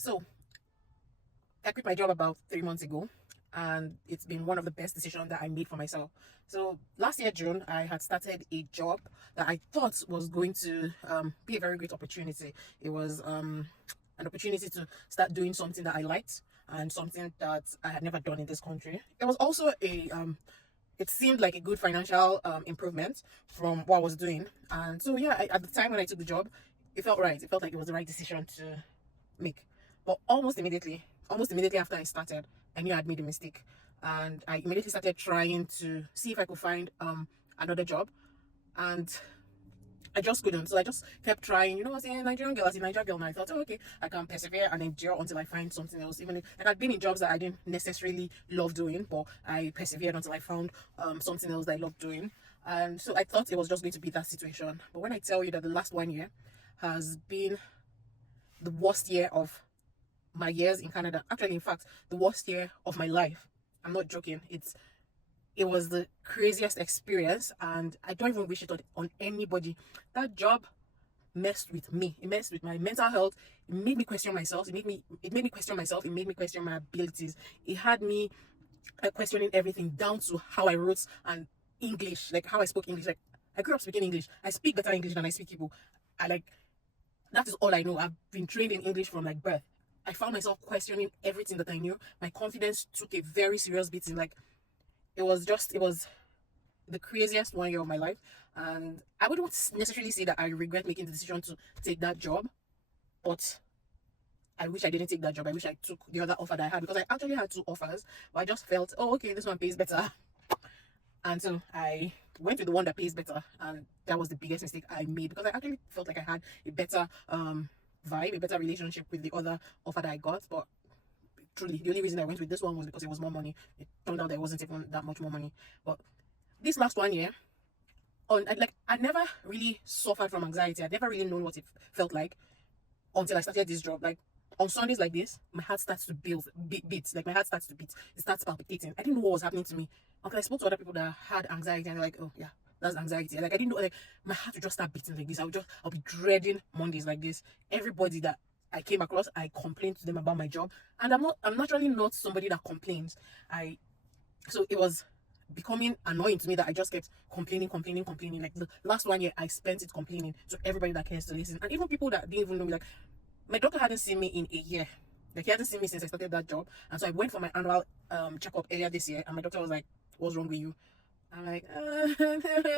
So I quit my job about 3 months ago, and it's been one of the best decisions that I made for myself. So last year, June, I had started a job that I thought was going to be a very great opportunity. It was an opportunity to start doing something that I liked and something that I had never done in this country. It was also it seemed like a good financial improvement from what I was doing. And so, yeah, at the time when I took the job, it felt right. It felt like it was the right decision to make. But almost immediately after I started, I knew I'd made a mistake. And I immediately started trying to see if I could find another job. And I just couldn't. So I just kept trying. I was a Nigerian girl, and I thought, oh, okay, I can persevere and endure until I find something else. Even if, like, I'd been in jobs that I didn't necessarily love doing, but I persevered until I found something else that I loved doing. And so I thought it was just going to be that situation. But when I tell you that the last 1 year has been the worst year of my years in Canada. Actually, in fact, the worst year of my life. I'm not joking. It was the craziest experience, and I don't even wish it on anybody. That job messed with me. It messed with my mental health. It made me question myself. It made me question myself. It made me question my abilities. It had me questioning everything down to how I wrote and English, like how I spoke English. Like I grew up speaking English. I speak better English than I speak Igbo. I like that is all I know. I've been trained in English from like birth. I found myself questioning everything that I knew. My confidence took a very serious beating. Like it was the craziest 1 year of my life. And I wouldn't necessarily say that I regret making the decision to take that job, but I wish I didn't take that job. I wish I took the other offer that I had, because I actually had two offers, but I just felt, oh, okay, this one pays better. And so I went with the one that pays better, and that was the biggest mistake I made, because I actually felt like I had a better vibe, a better relationship with the other offer that I got. But truly, the only reason I went with this one was because it was more money. It turned out there wasn't even that much more money. But this last 1 year, I never really suffered from anxiety. I never really known what it felt like until I started this job. Like on Sundays like this, my heart starts to beat. Like my heart starts to beat. It starts palpitating. I didn't know what was happening to me until I spoke to other people that had anxiety, and they're like, "Oh yeah, that's anxiety." Like I didn't know. Like my heart would just start beating like this. I'll be dreading Mondays like this. Everybody that I came across, I complained to them about my job, and I'm naturally not somebody that complains. I So it was becoming annoying to me that I just kept complaining. Like the last 1 year, I spent it complaining to everybody that cares to listen, and even people that didn't even know me. Like my doctor hadn't seen me in a year. Like he hadn't seen me since I started that job, and so I went for my annual checkup earlier this year, and my doctor was like, "What's wrong with you?" I'm like,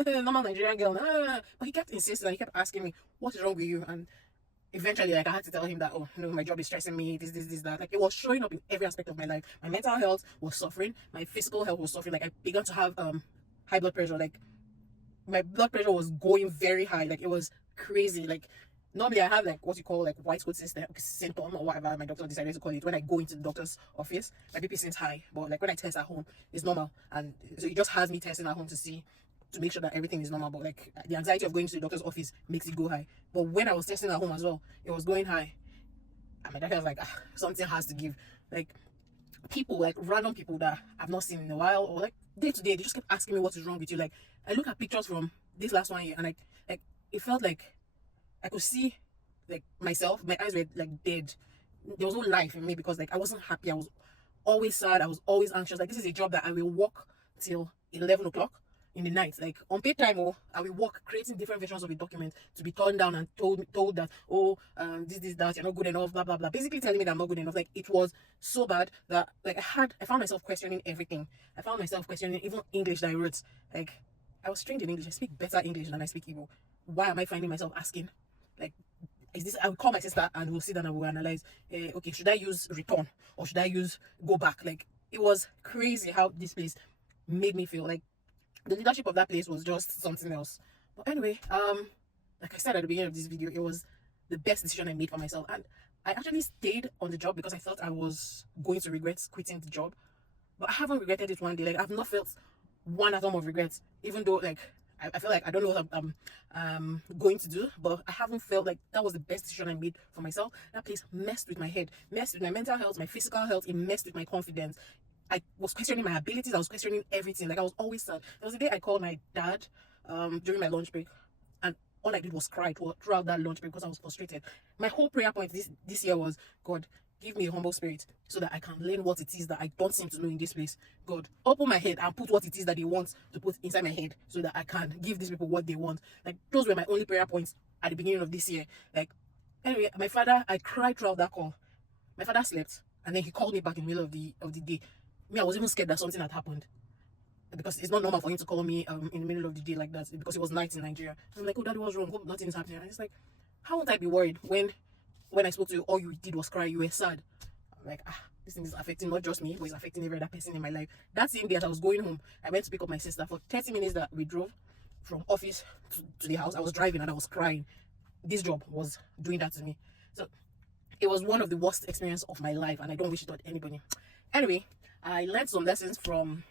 normal Nigerian girl. But he kept insisting, and he kept asking me, "What is wrong with you?" And eventually, like I had to tell him that, oh no, my job is stressing me, this, that. Like it was showing up in every aspect of my life. My mental health was suffering, my physical health was suffering. Like I began to have high blood pressure. Like my blood pressure was going very high. Like it was crazy. Like normally I have like what you call like white coat system symptom or whatever my doctor decided to call it. When I go into the doctor's office, my BP seems high, but like when I test at home, it's normal. And so it just has me testing at home to make sure that everything is normal. But like the anxiety of going to the doctor's office makes it go high. But when I was testing at home as well, it was going high. And my doctor was like, something has to give. Like people, like random people that I've not seen in a while, or like day to day, they just kept asking me what is wrong with you. Like I look at pictures from this last 1 year, and like it felt like I could see like myself. My eyes were like dead. There was no life in me, because like I wasn't happy. I was always sad. I was always anxious. Like this is a job that I will work till 11 o'clock in the night. Like on paid time, or I will work creating different versions of a document to be turned down and told that, oh, this that you're not good enough, blah blah blah. Basically telling me that I'm not good enough. Like it was so bad that like I found myself questioning everything. I found myself questioning even English that I wrote. Like I was trained in English. I speak better English than I speak Igbo. Why am I finding myself asking, like, is this? I will call my sister and we'll sit down and we'll analyze. Okay, should I use return or should I use go back? Like it was crazy how this place made me feel. Like the leadership of that place was just something else. But anyway, like I said at the beginning of this video, it was the best decision I made for myself, and I actually stayed on the job because I thought I was going to regret quitting the job. But I haven't regretted it one day. Like I've not felt one atom of regret, even though like I feel like I don't know what I'm going to do, but I haven't felt like that was the best decision I made for myself. That place messed with my head, messed with my mental health, my physical health. It messed with my confidence. I was questioning my abilities. I was questioning everything. Like I was always sad. There was a day I called my dad during my lunch break, and all I did was cry throughout that lunch break because I was frustrated. My whole prayer point this year was, God, give me a humble spirit so that I can learn what it is that I don't seem to know in this place. God, open my head and put what it is that they want to put inside my head so that I can give these people what they want. Like, those were my only prayer points at the beginning of this year. Like, anyway, my father, I cried throughout that call. My father slept, and then he called me back in the middle of the day. Me, I was even scared that something had happened, because it's not normal for him to call me in the middle of the day like that, because it was night in Nigeria. I'm like, oh, daddy, what's wrong? Hope nothing is happening. And it's like, how won't I be worried when I spoke to you, all you did was cry, you were sad. I'm like, this thing is affecting not just me, but it's affecting every other person in my life. That same day as I was going home, I went to pick up my sister. For 30 minutes that we drove from office to the house, I was driving and I was crying. This job was doing that to me. So it was one of the worst experiences of my life, and I don't wish it on anybody. Anyway, I learned some lessons from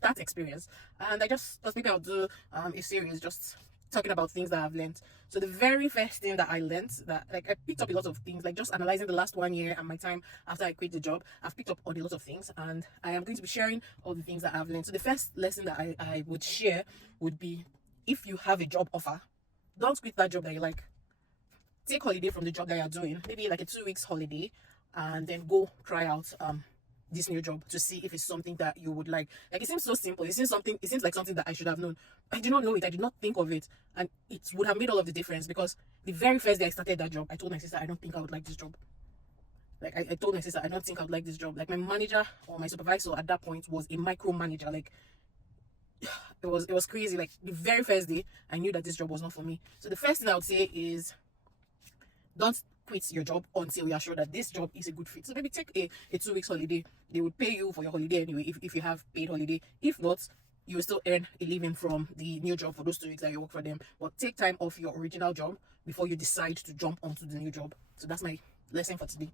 that experience, and I just maybe I'll do a series just talking about things that I've learned. So the very first thing that I learned, that like I picked up a lot of things, like just analyzing the last 1 year and my time after I quit the job, I've picked up on a lot of things, and I am going to be sharing all the things that I've learned. So the first lesson that I would share would be, if you have a job offer, don't quit that job that you like. Take holiday from the job that you're doing, maybe like a 2 weeks holiday, and then go try out this new job to see if it's something that you would like. Like, it seems so simple. It seems like something that I should have known. I did not know it. I did not think of it, and it would have made all of the difference, because the very first day I started that job, I told my sister I don't think I would like this job. Like, I told my sister I don't think I would like this job. Like, my manager or my supervisor at that point was a micromanager. Like, it was crazy. Like, the very first day I knew that this job was not for me. So the first thing I would say is, don't quit your job until you are sure that this job is a good fit. So maybe take a 2 weeks holiday. They would pay you for your holiday anyway, if you have paid holiday. If not, you will still earn a living from the new job for those 2 weeks that you work for them. But take time off your original job before you decide to jump onto the new job. So that's my lesson for today.